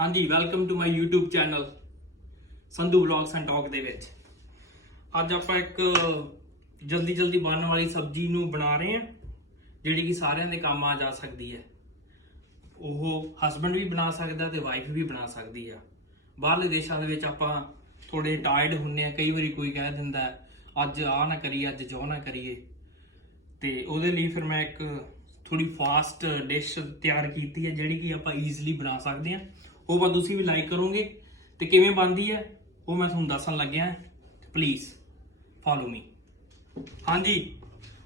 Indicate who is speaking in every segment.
Speaker 1: ਹਾਂਜੀ welcome to my YouTube channel Sandhu vlogs and talk ਦੇ ਵਿੱਚ। ਅੱਜ ਆਪਾਂ ਇੱਕ ਜਲਦੀ ਜਲਦੀ ਬਣਨ ਵਾਲੀ ਸਬਜ਼ੀ ਨੂੰ ਬਣਾ ਰਹੇ ਹਾਂ, ਜਿਹੜੀ ਕਿ ਸਾਰਿਆਂ ਦੇ ਕੰਮ ਆ ਜਾ ਸਕਦੀ ਹੈ। ਉਹ ਹਸਬੰਡ ਵੀ ਬਣਾ ਸਕਦਾ ਤੇ ਵਾਈਫ ਵੀ ਬਣਾ ਸਕਦੀ ਆ। ਬਾਹਰਲੇ ਦੇਸ਼ਾਂ ਦੇ ਵਿੱਚ ਆਪਾਂ ਥੋੜੇ ਟਾਇਰਡ ਹੁੰਨੇ ਆ, ਕਈ ਵਾਰੀ ਕੋਈ ਕਹਿ ਦਿੰਦਾ ਅੱਜ ਆ ਨਾ ਕਰੀਏ, ਅੱਜ ਜੋ ਨਾ ਕਰੀਏ। ਤੇ ਉਹਦੇ ਲਈ ਫਿਰ ਮੈਂ ਇੱਕ ਥੋੜੀ ਫਾਸਟ ਡਿਸ਼ ਤਿਆਰ ਕੀਤੀ ਹੈ, ਜਿਹੜੀ ਕਿ ਆਪਾਂ ਈਜ਼ੀਲੀ ਬਣਾ ਸਕਦੇ ਹਾਂ। ਉਹ ਬਾ ਤੁਸੀਂ ਵੀ ਲਾਈਕ ਕਰੋਗੇ ਤੇ ਕਿਵੇਂ ਬਣਦੀ ਹੈ, ਉਹ ਮੈਂ ਤੁਹਾਨੂੰ ਦੱਸਣ ਲੱਗਿਆ। ਪਲੀਜ਼ ਫਾਲੋ ਮੀ ਹਾਂਜੀ,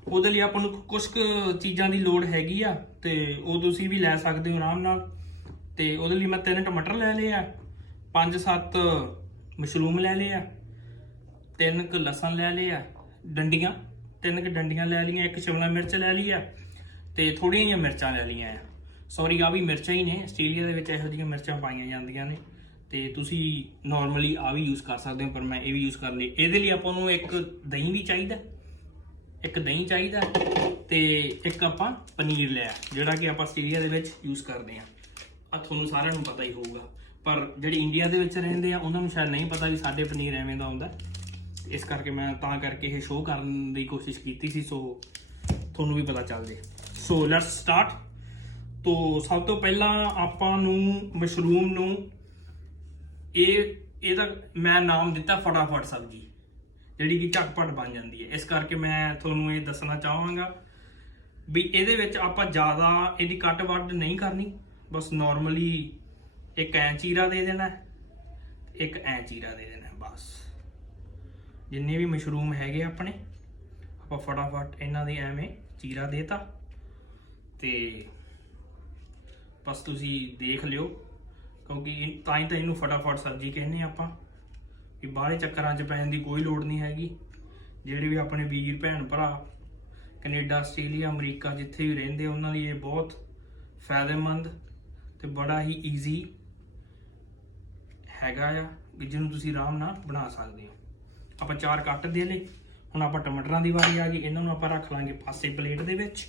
Speaker 1: ਉਹਦੇ ਲਈ ਆਪਾਂ ਨੂੰ ਕੁਝ ਕੁ ਚੀਜ਼ਾਂ ਦੀ ਲੋੜ ਹੈਗੀ ਆ ਤੇ ਉਹ ਤੁਸੀਂ ਵੀ ਲੈ ਸਕਦੇ ਹੋ ਆਰਾਮ ਨਾਲ। ਤੇ ਉਹਦੇ ਲਈ ਮੈਂ ਤਿੰਨ ਟਮਾਟਰ ਲੈ ਲਏ ਆ, ਪੰਜ ਸੱਤ ਮਸ਼ਰੂਮ ਲੈ ਲਏ ਆ, ਤਿੰਨ ਕੁ ਲਸਣ ਲੈ ਲਏ ਆ, ਡੰਡੀਆਂ, ਤਿੰਨ ਕੁ ਡੰਡੀਆਂ ਲੈ ਲਈਆਂ, ਇੱਕ ਸ਼ਿਮਲਾ ਮਿਰਚ ਲੈ ਲਈ ਆ, ਤੇ ਥੋੜੀਆਂ ਜਿਹੀਆਂ ਮਿਰਚਾਂ ਲੈ ਲਈਆਂ ਆ। ਸੌਰੀ ਆ ਵੀ ਮਿਰਚਾਂ ਹੀ ਨੇ। ਆਸਟ੍ਰੇਲੀਆ ਦੇ ਵਿੱਚ ਇਹੋ ਜਿਹੀਆਂ ਮਿਰਚਾਂ ਪਾਈਆਂ ਜਾਂਦੀਆਂ ਨੇ। ਤੇ ਤੁਸੀਂ ਨਾਰਮਲੀ ਆ ਵੀ ਯੂਜ਼ ਕਰ ਸਕਦੇ ਹੋ, ਪਰ ਮੈਂ ਇਹ ਵੀ ਯੂਜ਼ ਕਰ ਲਈ ਇਹਦੇ ਲਈ ਆਪਾਂ ਨੂੰ ਇੱਕ ਦਹੀਂ ਵੀ ਚਾਹੀਦਾ। ਇੱਕ ਦਹੀਂ ਚਾਹੀਦਾ ਤੇ ਇੱਕ ਆਪਾਂ ਪਨੀਰ ਲਿਆ, ਜਿਹੜਾ ਕਿ ਆਪਾਂ ਆਸਟ੍ਰੇਲੀਆ ਦੇ ਵਿੱਚ ਯੂਜ਼ ਕਰਦੇ ਆ ਆ ਤੁਹਾਨੂੰ ਸਾਰਿਆਂ ਨੂੰ ਪਤਾ ਹੀ ਹੋਊਗਾ। ਪਰ ਜਿਹੜੇ ਇੰਡੀਆ ਦੇ ਵਿੱਚ ਰਹਿੰਦੇ ਆ, ਉਹਨਾਂ ਨੂੰ ਸ਼ਾਇਦ ਨਹੀਂ ਪਤਾ ਵੀ ਸਾਡੇ ਪਨੀਰ ਐਵੇਂ ਦਾ ਹੁੰਦਾ। ਇਸ ਕਰਕੇ ਮੈਂ ਤਾਂ ਕਰਕੇ ਇਹ ਸ਼ੋਅ ਕਰਨ ਦੀ ਕੋਸ਼ਿਸ਼ ਕੀਤੀ ਸੀ, ਸੋ ਤੁਹਾਨੂੰ ਵੀ ਪਤਾ ਚੱਲ ਜੇ ਸੋ ਲੈਟਸ ਸਟਾਰਟ ਤੋ ਸਭ ਤੋਂ ਪਹਿਲਾਂ ਆਪਾਂ ਨੂੰ ਮਸ਼ਰੂਮ ਨੂੰ ਇਹ ਇਹਦਾ ਮੈਂ ਨਾਮ ਦਿੱਤਾ ਫਟਾਫਟ ਸਬਜ਼ੀ, ਜਿਹੜੀ ਕਿ ਝਟਪਟ ਬਣ ਜਾਂਦੀ ਹੈ। ਇਸ ਕਰਕੇ ਮੈਂ ਤੁਹਾਨੂੰ ਇਹ ਦੱਸਣਾ ਚਾਹਾਂਗਾ ਵੀ ਇਹਦੇ ਵਿੱਚ ਆਪਾਂ ਜ਼ਿਆਦਾ ਇਹਦੀ ਕੱਟ ਵੱਢ ਨਹੀਂ ਕਰਨੀ, ਬਸ ਨਾਰਮਲੀ ਇੱਕ ਐਂ ਚੀਰਾ ਦੇ ਦੇਣਾ, ਇੱਕ ਐਂ ਚੀਰਾ ਦੇ ਦੇਣਾ, ਬਸ। ਜਿੰਨੇ ਵੀ ਮਸ਼ਰੂਮ ਹੈਗੇ ਆਪਣੇ, ਆਪਾਂ ਫਟਾਫਟ ਇਹਨਾਂ ਦੇ ਐਵੇਂ ਚੀਰਾ ਦੇਤਾ ਤੇ ਬਸ ਤੁਸੀਂ ਦੇਖ ਲਿਓ, ਕਿਉਂਕਿ ਇਹ- ਤਾਂ ਹੀ ਤਾਂ ਇਹਨੂੰ ਫਟਾਫਟ ਸਬਜ਼ੀ ਕਹਿੰਦੇ ਹਾਂ ਆਪਾਂ ਵੀ ਬਾਹਰੇ ਚੱਕਰਾਂ 'ਚ ਪੈਣ ਦੀ ਕੋਈ ਲੋੜ ਨਹੀਂ ਹੈਗੀ। ਜਿਹੜੇ ਵੀ ਆਪਣੇ ਵੀਰ, ਭੈਣ, ਭਰਾ ਕੈਨੇਡਾ, ਆਸਟ੍ਰੇਲੀਆ, ਅਮਰੀਕਾ ਜਿੱਥੇ ਵੀ ਰਹਿੰਦੇ ਉਹਨਾਂ ਲਈ ਇਹ ਬਹੁਤ ਫਾਇਦੇਮੰਦ ਤੇ ਬੜਾ ਹੀ ਈਜ਼ੀ ਹੈਗਾ ਆ ਵੀ ਜਿਹਨੂੰ ਤੁਸੀਂ ਆਰਾਮ ਨਾਲ ਬਣਾ ਸਕਦੇ ਹੋ। ਆਪਾਂ ਚਾਰ ਕੱਟ ਦੇ ਲਏ, ਹੁਣ ਆਪਾਂ ਟਮਾਟਰਾਂ ਦੀ ਵਾਰੀ ਆ ਗਈ, ਇਹਨਾਂ ਨੂੰ ਆਪਾਂ ਰੱਖ ਲਾਂਗੇ ਪਾਸੇ ਪਲੇਟ ਦੇ ਵਿੱਚ।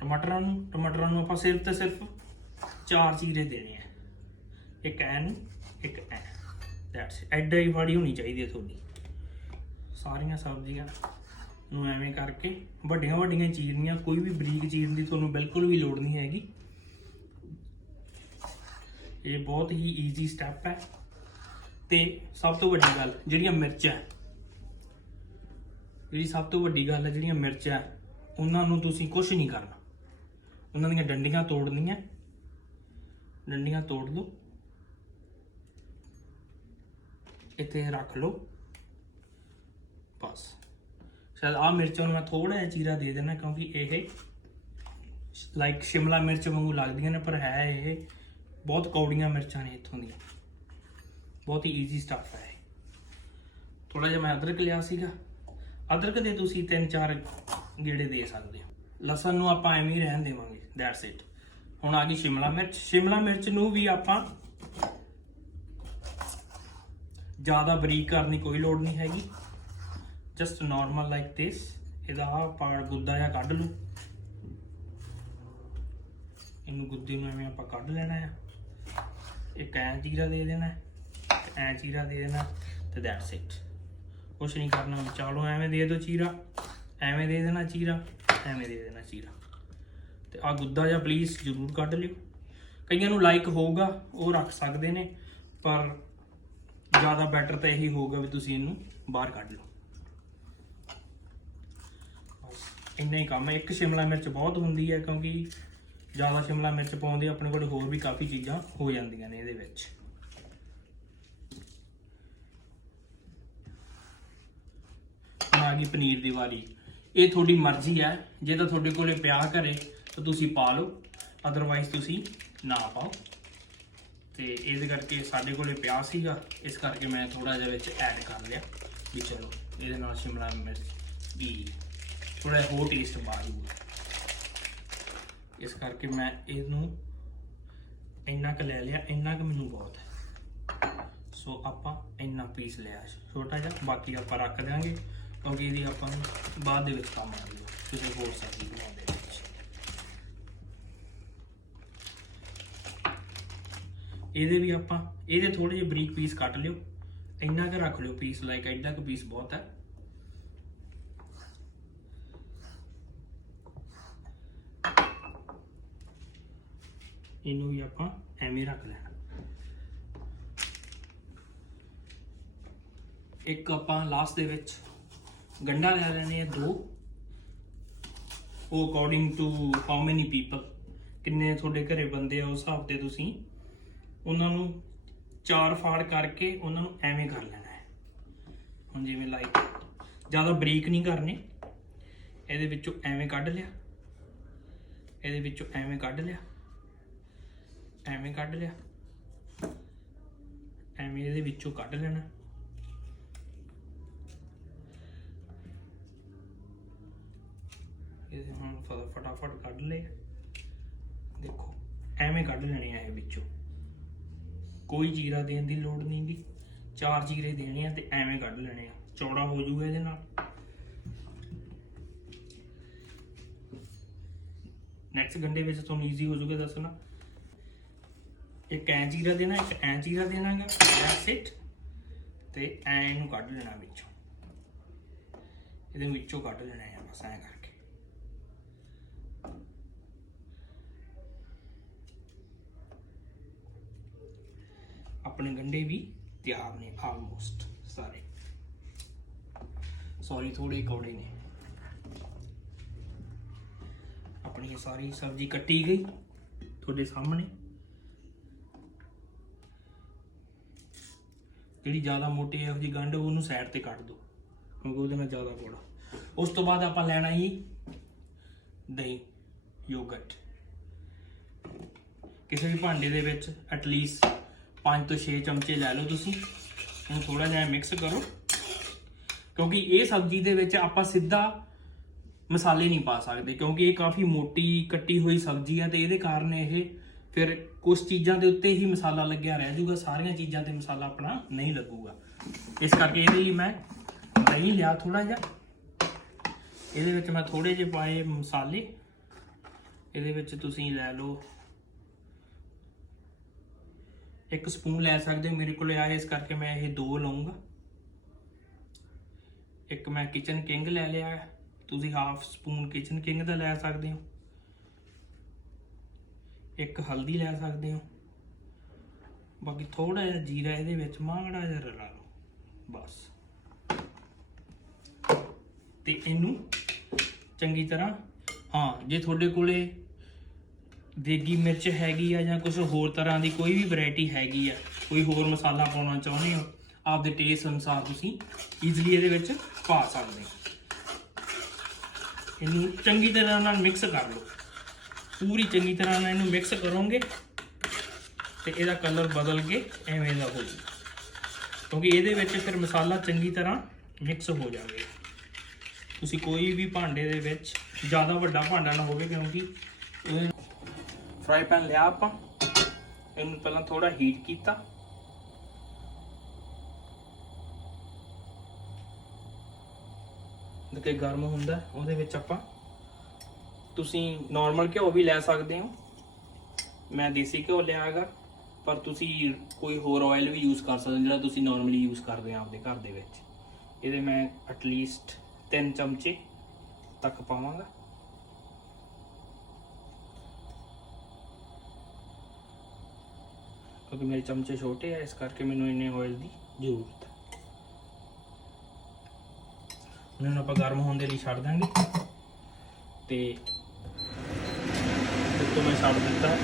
Speaker 1: ਟਮਾਟਰਾਂ ਨੂੰ ਟਮਾਟਰਾਂ ਨੂੰ ਆਪਾਂ ਸਿਰਫ ਤੇ ਸਿਰਫ ਚਾਰ ਚੀਰੇ ਦੇਣੇ ਆ। ਇੱਕ ਐ ਨੂੰ ਇੱਕ ਐ। ਦੈਟਸ ਐਡਾ ਹੀ ਵਾੜੀ ਹੋਣੀ ਚਾਹੀਦੀ ਹੈ ਤੁਹਾਡੀ। ਸਾਰੀਆਂ ਸਬਜ਼ੀਆਂ ਨੂੰ ਐਵੇਂ ਕਰਕੇ ਵੱਡੀਆਂ ਵੱਡੀਆਂ ਚੀਰਨੀਆਂ ਕੋਈ ਵੀ ਬਰੀਕ ਚੀਰਨ ਦੀ ਤੁਹਾਨੂੰ ਬਿਲਕੁਲ ਵੀ ਲੋੜ ਨਹੀਂ ਹੈਗੀ। ਇਹ ਬਹੁਤ ਹੀ ਈਜ਼ੀ ਸਟੈਪ ਹੈ। ਤੇ ਸਭ ਤੋਂ ਵੱਡੀ ਗੱਲ ਜਿਹੜੀਆਂ ਮਿਰਚਾਂ ਜਿਹੜੀ ਸਭ ਤੋਂ ਵੱਡੀ ਗੱਲ ਹੈ ਜਿਹੜੀਆਂ ਮਿਰਚਾਂ ਹੈ, ਉਹਨਾਂ ਨੂੰ ਤੁਸੀਂ ਕੁਝ ਨਹੀਂ ਕਰਨਾ। ਉਹਨਾਂ ਦੀਆਂ ਡੰਡੀਆਂ ਤੋੜਨੀਆਂ। ਡੰਡੀਆਂ ਤੋੜ ਲਓ। ਇੱਥੇ ਰੱਖ ਲਓ। ਬਸ। ਸ਼ਾਇਦ ਆ ਮਿਰਚਾਂ ਨੂੰ ਮੈਂ ਥੋੜਾ ਜਿਹਾ ਚੀਰਾ ਦੇ ਦੇਣਾ ਕਿਉਂਕਿ ਇਹ ਲਾਈਕ ਸ਼ਿਮਲਾ ਮਿਰਚ ਵਾਂਗੂ ਲੱਗਦੀਆਂ ਨੇ, ਪਰ ਹੈ ਇਹ ਬਹੁਤ ਕੌੜੀਆਂ ਮਿਰਚਾਂ ਨੇ ਇੱਥੋਂ ਦੀਆਂ। ਬਹੁਤ ਹੀ ਈਜ਼ੀ ਸਟੱਫ ਹੈ ਥੋੜਾ ਜਿਹਾ ਮੈਂ ਅਦਰਕ ਲਿਆ ਸੀਗਾ। ਅਦਰਕ ਦੇ ਤੁਸੀਂ ਤਿੰਨ ਚਾਰ ਗੇੜੇ ਦੇ ਸਕਦੇ ਹੋ। ਲਸਣ ਨੂੰ ਆਪਾਂ ਐਵੇਂ ਹੀ ਰਹਿਣ ਦੇਵਾਂਗੇ ਦੈਟਸ ਇਟ ਹੁਣ ਆ ਗਈ ਸ਼ਿਮਲਾ ਮਿਰਚ। ਸ਼ਿਮਲਾ ਮਿਰਚ ਨੂੰ ਵੀ ਆਪਾਂ ਜ਼ਿਆਦਾ ਬਰੀਕ ਕਰਨ ਦੀ ਕੋਈ ਲੋੜ ਨਹੀਂ ਹੈਗੀ। ਜਸਟ ਨਾਰਮਲ ਲਾਈਕ ਥਿਸ ਇਹਦਾ ਆਹ ਪਾੜ ਗੁੱਦਾ ਜਿਹਾ ਕੱਢ ਲਓ। ਇਹਨੂੰ ਗੁੱਦੇ ਨੂੰ ਐਵੇਂ ਆਪਾਂ ਕੱਢ ਲੈਣਾ ਆ। ਇੱਕ ਐਂ ਜੀਰਾ ਦੇ ਦੇਣਾ ਐਂ ਚੀਰਾ ਦੇ ਦੇਣਾ ਤੇ ਦੈਟਸ ਇਟ ਕੁਛ ਨਹੀਂ ਕਰਨਾ ਚਾਲੋ ਐਵੇਂ ਦੇ ਦਿਓ ਚੀਰਾ ਐਵੇਂ ਦੇ ਦੇਣਾ ਚੀਰਾ ਐਵੇਂ ਦੇ ਦੇਣਾ ਚੀਰਾ। ਤੇ ਆ ਗੁੱਦਾ ਜਿਹਾ ਪਲੀਜ਼ ਜ਼ਰੂਰ ਕੱਢ ਲਿਓ। ਕਈਆਂ ਨੂੰ ਲਾਈਕ ਹੋਊਗਾ, ਉਹ ਰੱਖ ਸਕਦੇ ਨੇ, ਪਰ ਜ਼ਿਆਦਾ ਬੈਟਰ ਤਾਂ ਇਹੀ ਹੋਊਗਾ ਵੀ ਤੁਸੀਂ ਇਹਨੂੰ ਬਾਹਰ ਕੱਢ ਲਓ। ਬਸ ਇੰਨਾ ਹੀ ਕੰਮ ਹੈ। ਇੱਕ ਸ਼ਿਮਲਾ ਮਿਰਚ ਬਹੁਤ ਹੁੰਦੀ ਹੈ ਕਿਉਂਕਿ ਜ਼ਿਆਦਾ ਸ਼ਿਮਲਾ ਮਿਰਚ ਪਾਉਂਦੇ ਆਪਣੇ ਕੋਲ ਹੋਰ ਵੀ ਕਾਫੀ ਚੀਜ਼ਾਂ ਹੋ ਜਾਂਦੀਆਂ ਨੇ ਇਹਦੇ ਵਿੱਚ। ਹੁਣ ਆ ਗਈ ਪਨੀਰ ਦੀ ਵਾਰੀ ਇਹ ਤੁਹਾਡੀ ਮਰਜ਼ੀ ਹੈ। ਜੇ ਤਾਂ ਤੁਹਾਡੇ ਕੋਲੇ ਪਿਆ ਘਰੇ, ਤਾਂ ਤੁਸੀਂ ਪਾ ਲਓ। ਅਦਰਵਾਈਜ਼ ਤੁਸੀਂ ਨਾ ਪਾਓ। ਤੇ ਇਹਦੇ ਕਰਕੇ ਸਾਡੇ ਕੋਲੇ ਪਿਆ ਸੀਗਾ। ਇਸ ਕਰਕੇ ਮੈਂ ਥੋੜਾ ਜਿਹਾ ਵਿੱਚ ਐਡ ਕਰ ਲਿਆ। ਵੀ ਚਲੋ, ਇਹਦੇ ਨਾਲ ਸ਼ਿਮਲਾ ਮਿਰਚ ਵੀ ਥੋੜਾ ਹੋਰ ਟੇਸਟ ਮਾਰੂਗਾ ਇਸ ਕਰਕੇ ਮੈਂ ਇਹਨੂੰ ਇੰਨਾ ਕੁ ਲੈ ਲਿਆ। ਇੰਨਾ ਕੁ ਮੈਨੂੰ ਬਹੁਤ ਹੈ। ਸੋ ਆਪਾਂ ਇੰਨਾ ਪੀਸ ਲਿਆ। ਛੋਟਾ ਜਿਹਾ, ਬਾਕੀ ਆਪਾਂ ਰੱਖ ਦਿਆਂਗੇ। ਕਿਉਂਕਿ ਇਹਦੀ ਆਪਾਂ ਬਾਅਦ ਦੇ ਵਿੱਚ ਕੰਮ ਆਉਂਦੀ ਕਿਸੇ ਹੋਰ ਸਬਜ਼ੀ ਬਣਾਉਣ ਦੇ ਵਿੱਚ। ਇਹਦੇ ਵੀ ਆਪਾਂ, ਇਹਦੇ ਥੋੜੇ ਜਿਹੇ ਬਰੀਕ ਪੀਸ ਕੱਟ ਲਿਓ, ਇੰਨਾ ਕੁ ਰੱਖ ਲਿਓ ਪੀਸ ਲਾਈਕ ਐਡਾ ਕੁ ਪੀਸ ਬਹੁਤ ਹੈ। ਇਹਨੂੰ ਵੀ ਆਪਾਂ ਐਵੇਂ ਰੱਖ ਲੈਣਾ। ਇੱਕ ਆਪਾਂ ਲਾਸਟ ਦੇ ਵਿੱਚ ਗੰਡਾ ਲੈ ਲੈਣੇ ਆ ਦੋ। ਉਹ according to how many people ਕਿੰਨੇ ਤੁਹਾਡੇ ਘਰੇ ਬੰਦੇ ਆ ਉਸ ਹਿਸਾਬ ਤੇ ਤੁਸੀਂ ਉਹਨਾਂ ਨੂੰ ਚਾਰ ਫਾੜ ਕਰਕੇ ਉਹਨਾਂ ਨੂੰ ਐਵੇਂ ਕਰ ਲੈਣਾ ਹੈ। ਹੁਣ ਜਿਵੇਂ ਲਾਈਕ ਜ਼ਿਆਦਾ ਬਰੀਕ ਨਹੀਂ ਕਰਨੇ। ਇਹਦੇ ਵਿੱਚੋਂ ਐਵੇਂ ਕੱਢ ਲਿਆ। ਇਹਦੇ ਵਿੱਚੋਂ ਐਵੇਂ ਕੱਢ ਲਿਆ। ਐਵੇਂ ਕੱਢ ਲਿਆ। ਐਵੇਂ ਇਹਦੇ ਵਿੱਚੋਂ ਕੱਢ ਲੈਣਾ। ਇਹਦੇ ਹੁਣ ਫਟਾਫਟ ਕੱਢ ਲਏ। ਦੇਖੋ, ਐਵੇਂ ਕੱਢ ਲੈਣੇ ਆ ਇਹ ਵਿੱਚੋਂ। ਕੋਈ ਜੀਰਾ ਦੇਣ ਦੀ ਲੋੜ ਨਹੀਂ ਚਾਰ ਜੀਰੇ ਦੇਣੇ ਆ ਤੇ ਐਵੇਂ ਕੱਢ ਲੈਣੇ ਆ। ਚੌੜਾ ਹੋ ਜਾਊਗਾ ਇਹਦੇ ਨਾਲ। ਨੈਕਸਟ ਗੰਡੇ ਵਿੱਚ ਤੁਹਾਨੂੰ ਈਜ਼ੀ ਹੋ ਜਾਊਗਾ ਦੱਸਣਾ। ਇੱਕ ਐਂ ਜੀਰਾ ਦੇਣਾ, ਇੱਕ ਐਂ ਜੀਰਾ ਦੇਣਾਗਾ। ਦੈਟਸ ਇਟ ਤੇ ਐਂ ਇਹਨੂੰ ਕੱਢ ਲੈਣਾ ਵਿੱਚੋਂ। ਇਹਦੇ ਵਿੱਚੋਂ ਕੱਢ ਲੈਣਾ ਹੈ ਬਸ, ਐਂ ਕਰ। ਆਪਣੇ ਗੰਡੇ ਵੀ ਤਿਆਰ ਨੇ ਆਲਮੋਸਟ ਸਾਰੇ। ਸੌਰੀ ਥੋੜੇ ਕੌੜੇ ਨੇ। ਆਪਣੀ ਸਾਰੀ ਸਬਜ਼ੀ ਕੱਟੀ ਗਈ, ਤੁਹਾਡੇ ਸਾਹਮਣੇ। ਜਿਹੜੀ ਜ਼ਿਆਦਾ ਮੋਟੀ ਇਹੋ ਜਿਹੀ ਗੰਢ, ਉਹਨੂੰ ਸਾਈਡ ਤੇ ਕੱਢ ਦਿਓ, ਕਿਉਂਕਿ ਉਹਦੇ ਨਾਲ ਜ਼ਿਆਦਾ ਕੋੜਾ। ਉਸ ਤੋਂ ਬਾਅਦ ਆਪਾਂ ਲੈਣਾ ਹੀ ਦਹੀਂ, ਯੋਗਰਟ। ਕਿਸੇ ਵੀ ਭਾਂਡੇ ਦੇ ਵਿੱਚ ਐਟਲੀਸਟ 5 ਤੋਂ 6 ਚਮਚੇ ਲੈ ਲਓ ਤੁਸੀਂ। ਇਹਨੂੰ ਥੋੜਾ ਜਿਹਾ ਮਿਕਸ ਕਰੋ। ਕਿਉਂਕਿ ਇਹ ਸਬਜ਼ੀ ਦੇ ਵਿੱਚ ਆਪਾਂ ਸਿੱਧਾ ਮਸਾਲੇ ਨਹੀਂ ਪਾ ਸਕਦੇ, ਕਿਉਂਕਿ ਇਹ ਕਾਫੀ ਮੋਟੀ ਕੱਟੀ ਹੋਈ ਸਬਜ਼ੀ ਆ ਤੇ ਇਹਦੇ ਕਾਰਨ ਇਹ ਫਿਰ ਕੁਝ ਚੀਜ਼ਾਂ ਦੇ ਉੱਤੇ ਹੀ ਮਸਾਲਾ ਲੱਗਿਆ ਰਹਿ ਜਾਊਗਾ, ਸਾਰੀਆਂ ਚੀਜ਼ਾਂ ਤੇ ਮਸਾਲਾ ਆਪਣਾ ਨਹੀਂ ਲੱਗੂਗਾ। ਇਸ ਕਰਕੇ ਇਹਦੇ ਲਈ ਮੈਂ ਦਹੀਂ ਲਿਆ ਥੋੜਾ ਜਿਹਾ। ਇਹਦੇ ਵਿੱਚ ਮੈਂ ਥੋੜੇ ਜਿਹੇ ਪਾਏ ਮਸਾਲੇ। ਇਹਦੇ ਵਿੱਚ ਤੁਸੀਂ ਲੈ ਲਓ ਇੱਕ ਸਪੂਨ ਲੈ ਸਕਦੇ ਹੋ, ਮੇਰੇ ਕੋਲ ਆ, ਇਸ ਕਰਕੇ ਮੈਂ ਇਹ ਦੋ ਲਵਾਂਗਾ ਇੱਕ ਮੈਂ ਕਿਚਨ ਕਿੰਗ ਲੈ ਲਿਆ ਹੈ। ਤੁਸੀਂ ਹਾਫ ਸਪੂਨ ਕਿਚਨ ਕਿੰਗ ਦਾ ਲੈ ਸਕਦੇ ਹੋ। ਇੱਕ ਹਲਦੀ ਲੈ ਸਕਦੇ ਹੋ। ਬਾਕੀ ਥੋੜਾ ਜਿਹਾ ਜੀਰਾ ਇਹਦੇ ਵਿੱਚ, ਮਾੜਾ ਜਿਹਾ ਰਲਾ ਲਓ। ਬਸ। ਤੇ ਇਹਨੂੰ ਚੰਗੀ ਤਰ੍ਹਾਂ, ਹਾਂ, ਜੇ ਤੁਹਾਡੇ ਕੋਲੇ ਦੇਗੀ ਮਿਰਚ ਹੈਗੀ ਆ ਜਾਂ ਕੁਝ ਹੋਰ ਤਰ੍ਹਾਂ ਦੀ ਕੋਈ ਵੀ ਵੈਰਾਈਟੀ ਹੈਗੀ ਆ, ਕੋਈ ਹੋਰ ਮਸਾਲਾ ਪਾਉਣਾ ਚਾਹੁੰਦੇ ਹੋ, ਆਪਦੇ ਟੇਸਟ ਅਨੁਸਾਰ ਤੁਸੀਂ ਈਜ਼ੀਲੀ ਇਹਦੇ ਵਿੱਚ ਪਾ ਸਕਦੇ ਹੋ। ਇਹਨੂੰ ਚੰਗੀ ਤਰ੍ਹਾਂ ਨਾਲ ਮਿਕਸ ਕਰ ਲਓ। ਪੂਰੀ ਚੰਗੀ ਤਰ੍ਹਾਂ ਨਾਲ ਇਹਨੂੰ ਮਿਕਸ ਕਰੋਗੇ ਤੇ ਇਹਦਾ ਕਲਰ ਬਦਲ ਕੇ ਐਵੇਂ ਦਾ ਹੋ ਜਾਊ। ਕਿਉਂਕਿ ਇਹਦੇ ਵਿੱਚ ਫਿਰ ਮਸਾਲਾ ਚੰਗੀ ਤਰ੍ਹਾਂ ਮਿਕਸ ਹੋ ਜਾਵੇ ਤੁਸੀਂ ਕੋਈ ਵੀ ਭਾਂਡੇ ਦੇ ਵਿੱਚ ਜ਼ਿਆਦਾ ਵੱਡਾ ਭਾਂਡਾ ਨਾ ਹੋਵੇ ਕਿਉਂਕਿ ਇਹ ਫਰਾਈ ਪੈਨ ਲਿਆ ਆਪਾਂ। ਇਹਨੂੰ ਪਹਿਲਾਂ ਥੋੜਾ ਹੀਟ ਕੀਤਾ। ਕਿ ਗਰਮ ਹੁੰਦਾ ਉਹਦੇ ਵਿੱਚ ਆਪਾਂ ਤੁਸੀਂ ਨਾਰਮਲ ਘਿਓ ਵੀ ਲੈ ਸਕਦੇ ਹੋ। ਮੈਂ ਦੇਸੀ ਘਿਓ ਲਿਆ ਲਿਆਗਾ ਪਰ ਤੁਸੀਂ ਕੋਈ ਹੋਰ ਆਇਲ ਵੀ ਯੂਜ਼ ਕਰ ਸਕਦੇ ਹੋ, ਜਿਹੜਾ ਤੁਸੀਂ ਨਾਰਮਲੀ ਯੂਜ਼ ਕਰਦੇ ਆ ਆਪਣੇ ਘਰ ਦੇ ਵਿੱਚ। ਇਹਦੇ ਮੈਂ ਐਟ ਲੀਸਟ 3 ਚਮਚੇ ਤੱਕ ਪਾਵਾਂਗਾ। ਕਿਉਂਕਿ ਮੇਰੇ ਚਮਚੇ ਛੋਟੇ ਆ, ਇਸ ਕਰਕੇ ਮੈਨੂੰ ਇੰਨੇ ਆਇਲ ਦੀ ਜ਼ਰੂਰਤ ਹੈ ਉਹਨਾਂ ਆਪਾਂ ਗਰਮ ਹੋਣ ਦੇ ਲਈ ਛੱਡ ਦਾਂਗੇ। ਤੇ ਉੱਤੋਂ ਮੈਂ ਛੱਡ ਦਿੱਤਾ। ਹੈ।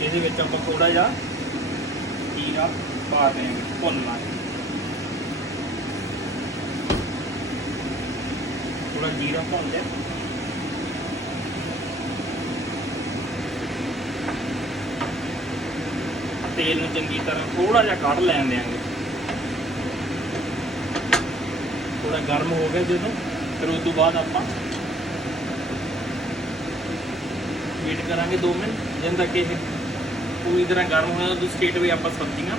Speaker 1: ਇਹਦੇ ਵਿੱਚ ਆਪਾਂ ਥੋੜਾ ਜਿਹਾ ਜੀਰਾ ਪਾ ਦੇਵਾਂਗੇ, ਭੁੰਨ ਲਾਂਗੇ। ਥੋੜਾ ਜੀਰਾ ਭੁੰਨ ਤੇਲ ਨੂੰ ਚੰਗੀ ਤਰ੍ਹਾਂ ਥੋੜਾ ਜਿਹਾ ਕੱਢ ਲੈਣ ਦਿਆਂਗੇ। ਥੋੜਾ ਗਰਮ ਹੋ ਗਿਆ ਜਦੋਂ, ਫਿਰ ਉਸ ਤੋਂ ਬਾਅਦ ਆਪਾਂ ਵੇਟ ਕਰਾਂਗੇ 2 ਮਿੰਟ ਜਦੋਂ ਤੱਕ ਇਹ ਪੂਰੀ ਤਰ੍ਹਾਂ ਗਰਮ ਹੋਇਆ ਜਾਂਦਾ ਸਟੇਟ ਵੀ ਆਪਾਂ ਸਬਜ਼ੀਆਂ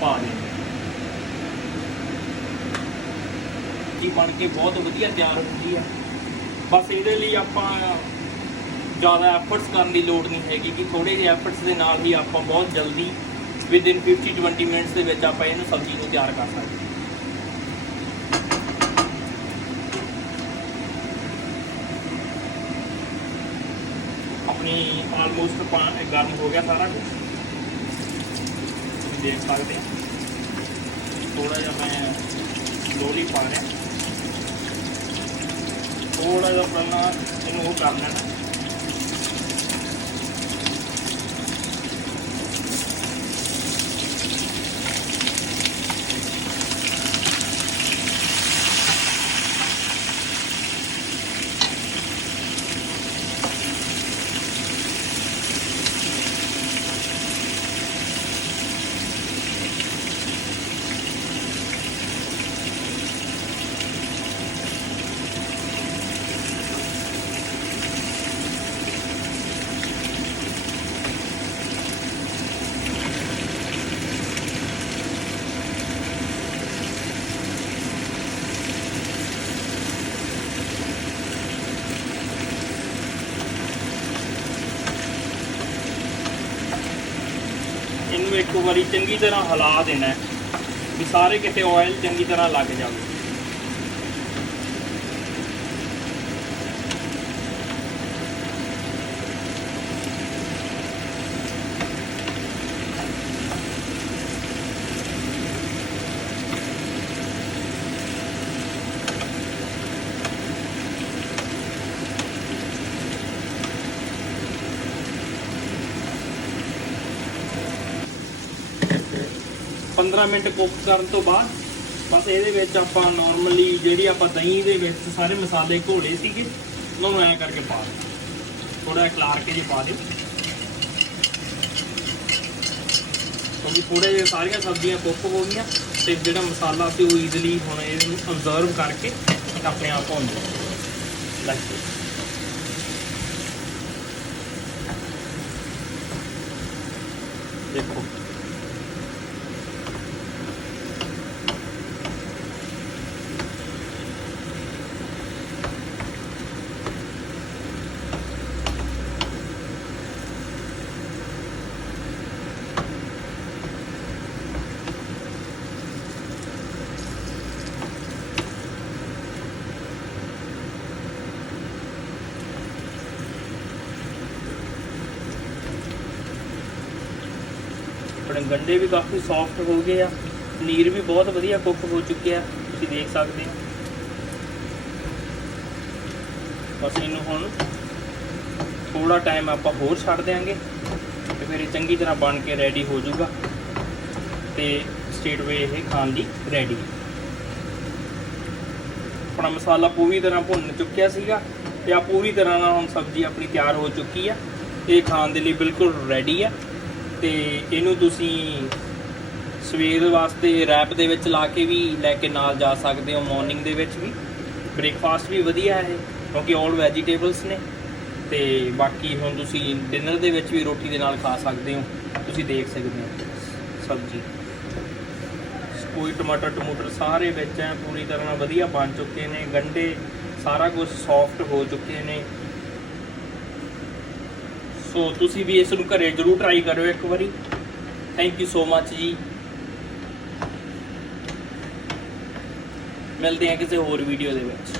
Speaker 1: ਪਾ ਦੇਵਾਂਗੇ ਸਬਜ਼ੀ ਬਣ ਕੇ ਬਹੁਤ ਵਧੀਆ ਤਿਆਰ ਹੁੰਦੀ ਆ। ਬਸ ਇਹਦੇ ਲਈ ਆਪਾਂ ਜ਼ਿਆਦਾ ਐਫਰਟਸ ਕਰਨ ਦੀ ਲੋੜ ਨਹੀਂ ਹੈਗੀ ਕਿ ਥੋੜੇ ਜਿਹੇ ਐਫਰਟਸ ਦੇ ਨਾਲ ਹੀ ਆਪਾਂ ਬਹੁਤ ਜਲਦੀ ਵਿਦਿਨ 50 20 ਮਿੰਟਸ ਦੇ ਵਿੱਚ ਆਪਾਂ ਇਹਨੂੰ ਸਬਜ਼ੀ ਨੂੰ ਤਿਆਰ ਕਰ ਸਕਦੇ ਹਾਂ। ਆਪਣੀ ਆਲਮੋਸਟ ਗਰਮ ਹੋ ਗਿਆ ਸਾਰਾ ਕੁਝ ਤੁਸੀਂ ਦੇਖ ਸਕਦੇ ਹੋ। ਥੋੜਾ ਜਿਹਾ ਮੈਂ ਲੋਲੀ ਪਾ ਰਿਹਾ। ਥੋੜਾ ਜਿਹਾ ਪਹਿਲਾਂ ਇਹਨੂੰ ਉਹ ਕਰ ਲੈਣਾ। ਇਹਨੂੰ ਇੱਕ ਵਾਰੀ ਚੰਗੀ ਤਰ੍ਹਾਂ ਹਿਲਾ ਦੇਣਾ ਹੈ ਵੀ ਸਾਰੇ ਕਿਤੇ ਆਇਲ ਚੰਗੀ ਤਰ੍ਹਾਂ ਲੱਗ ਜਾਵੇ। ਪੰਦਰਾਂ ਮਿੰਟ ਕੁੱਕ ਕਰਨ ਤੋਂ ਬਾਅਦ ਬਸ ਇਹਦੇ ਵਿੱਚ ਆਪਾਂ ਨਾਰਮਲੀ ਜਿਹੜੀ ਆਪਾਂ ਦਹੀਂ ਦੇ ਵਿੱਚ ਸਾਰੇ ਮਸਾਲੇ ਘੋਲੇ ਸੀਗੇ, ਉਹਨਾਂ ਨੂੰ ਐਂ ਕਰਕੇ ਪਾ ਦਿਓ। ਥੋੜਾ ਖਲਾਰ ਕੇ ਜੇ ਪਾ ਦਿਓ। ਕਿਉਂਕਿ ਥੋੜੇ ਜਿਹੇ ਸਾਰੀਆਂ ਸਬਜ਼ੀਆਂ ਕੁੱਕ ਹੋ ਗਈਆਂ ਤੇ ਜਿਹੜਾ ਮਸਾਲਾ ਸੀ ਉਹ ਈਜ਼ੀਲੀ ਹੁਣ ਇਹਨੂੰ ਅਬਜ਼ਰਵ ਕਰਕੇ ਆਪਣੇ ਆਪ ਹੋ ਜਾਊਗਾ ਲੱਗ ਆਪਣੇ ਗੰਡੇ ਵੀ ਕਾਫੀ ਸੌਫਟ ਹੋ ਗਏ ਆ। ਪਨੀਰ ਵੀ ਬਹੁਤ ਵਧੀਆ ਕੁੱਕ ਹੋ ਚੁੱਕਿਆ ਤੁਸੀਂ ਦੇਖ ਸਕਦੇ ਹੋ ਬਸ ਇਹਨੂੰ ਹੁਣ ਥੋੜਾ ਟਾਈਮ ਆਪਾਂ ਹੋਰ ਛੱਡ ਦਿਆਂਗੇ ਤੇ ਫਿਰ ਇਹ ਚੰਗੀ ਤਰ੍ਹਾਂ ਬਣ ਕੇ ਰੈਡੀ ਹੋ ਜਾਊਗਾ ਤੇ ਸਟੇਟ ਵੇ ਇਹ ਖਾਣ ਲਈ ਰੈਡੀ ਆਪਣਾ ਮਸਾਲਾ ਪੂਰੀ ਤਰ੍ਹਾਂ ਭੁੰਨ ਚੁੱਕਿਆ ਸੀਗਾ ਤੇ ਆ ਪੂਰੀ ਤਰ੍ਹਾਂ ਨਾਲ ਹੁਣ ਸਬਜ਼ੀ ਆਪਣੀ ਤਿਆਰ ਹੋ ਚੁੱਕੀ ਆ। ਇਹ ਖਾਣ ਦੇ ਲਈ ਬਿਲਕੁਲ ਰੈਡੀ ਆ। ਤੇ ਇਹਨੂੰ ਤੁਸੀਂ ਸਵੇਰ ਵਾਸਤੇ ਰੈਪ ਦੇ ਵਿੱਚ ਲਾ ਕੇ ਵੀ ਲੈ ਕੇ ਨਾਲ ਜਾ ਸਕਦੇ ਹੋ ਮਾਰਨਿੰਗ ਦੇ ਵਿੱਚ ਵੀ। ਬ੍ਰੇਕਫਾਸਟ ਵੀ ਵਧੀਆ ਹੈ ਕਿਉਂਕਿ ਆਲ ਵੈਜੀਟੇਬਲਸ ਨੇ। ਤੇ ਬਾਕੀ ਹੁਣ ਤੁਸੀਂ ਡਿਨਰ ਦੇ ਵਿੱਚ ਵੀ ਰੋਟੀ ਦੇ ਨਾਲ ਖਾ ਸਕਦੇ ਹੋ, ਤੁਸੀਂ ਦੇਖ ਸਕਦੇ ਹੋ। ਸਬਜ਼ੀ। ਕੋਈ ਟਮਾਟਰ ਟਮੂਟਰ ਸਾਰੇ ਵਿੱਚ ਐ ਪੂਰੀ ਤਰ੍ਹਾਂ ਨਾਲ ਵਧੀਆ ਬਣ ਚੁੱਕੇ ਨੇ ਗੰਡੇ ਸਾਰਾ ਕੁਝ ਸੌਫਟ ਹੋ ਚੁੱਕੇ ਨੇ। ਸੋ ਤੁਸੀਂ ਵੀ ਇਸ ਨੂੰ ਘਰੇ ਜਰੂਰ ਟਰਾਈ ਕਰਿਓ ਇੱਕ ਵਾਰੀ। ਥੈਂਕ ਯੂ ਸੋ ਮੱਚ ਜੀ। ਮਿਲਦੇ ਹਾਂ ਕਿਸੇ ਹੋਰ ਵੀਡੀਓ ਦੇ ਵਿੱਚ।